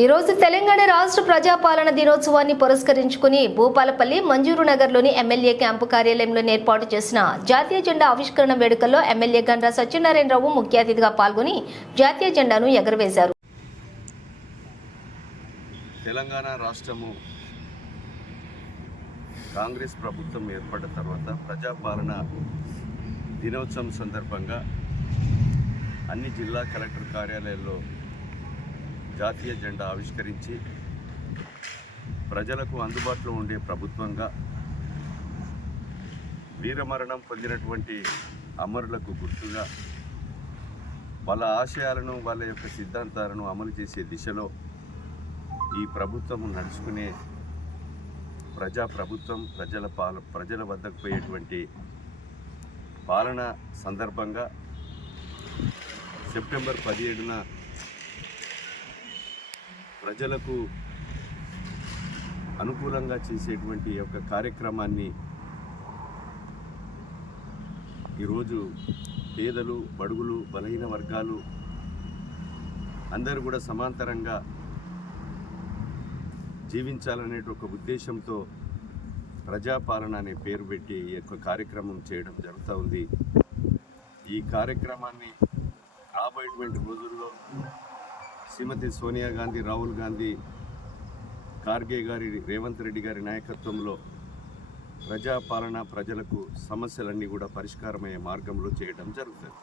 ఈరోజు తెలంగాణ రాష్ట్ర ప్రజాపాలన దినోత్సవాన్ని పురస్కరించుకుని భూపాలపల్లి మంజూరు నగర్లోని ఎమ్మెల్యే క్యాంపు కార్యాలయంలో ఏర్పాటు చేసిన జాతీయ జెండా ఆవిష్కరణ వేడుకల్లో ఎమ్మెల్యే గండ్ర సత్యనారాయణరావు ముఖ్య అతిథిగా పాల్గొని జాతీయ జెండాను ఎగరవేశారు. తెలంగాణ రాష్ట్రము కాంగ్రెస్ ప్రభుత్వం ఏర్పడిన తర్వాత ప్రజాపాలన దినోత్సవం సందర్భంగా అన్ని జిల్లా కలెక్టర్ కార్యాలయాల్లో జాతీయ జెండా ఆవిష్కరించి ప్రజలకు అందుబాటులో ఉండే ప్రభుత్వంగా వీరమరణం పొందినటువంటి అమరులకు గుర్తుగా వాళ్ళ ఆశయాలను వాళ్ళ యొక్క సిద్ధాంతాలను అమలు చేసే దిశలో ఈ ప్రభుత్వం నడుచుకునే ప్రజా ప్రభుత్వం ప్రజల పాల ప్రజల వద్దకు పోయేటువంటి పాలన సందర్భంగా సెప్టెంబర్ పదిహేడున ప్రజలకు అనుకూలంగా చేసేటువంటి యొక్క కార్యక్రమాన్ని ఈరోజు పేదలు బడుగులు బలహీన వర్గాలు అందరూ కూడా సమాంతరంగా జీవించాలనే ఒక ఉద్దేశంతో ప్రజాపాలన అనే పేరు పెట్టి ఈ యొక్క కార్యక్రమం చేయడం జరుగుతూ ఉంది. ఈ కార్యక్రమాన్ని రాబోయేటువంటి రోజుల్లో శ్రీమతి సోనియా గాంధీ రాహుల్ గాంధీ ఖార్గే గారి రేవంత్ రెడ్డి గారి నాయకత్వంలో ప్రజాపాలన ప్రజలకు సమస్యలన్నీ కూడా పరిష్కారమయ్యే మార్గంలో చేయడం జరుగుతుంది.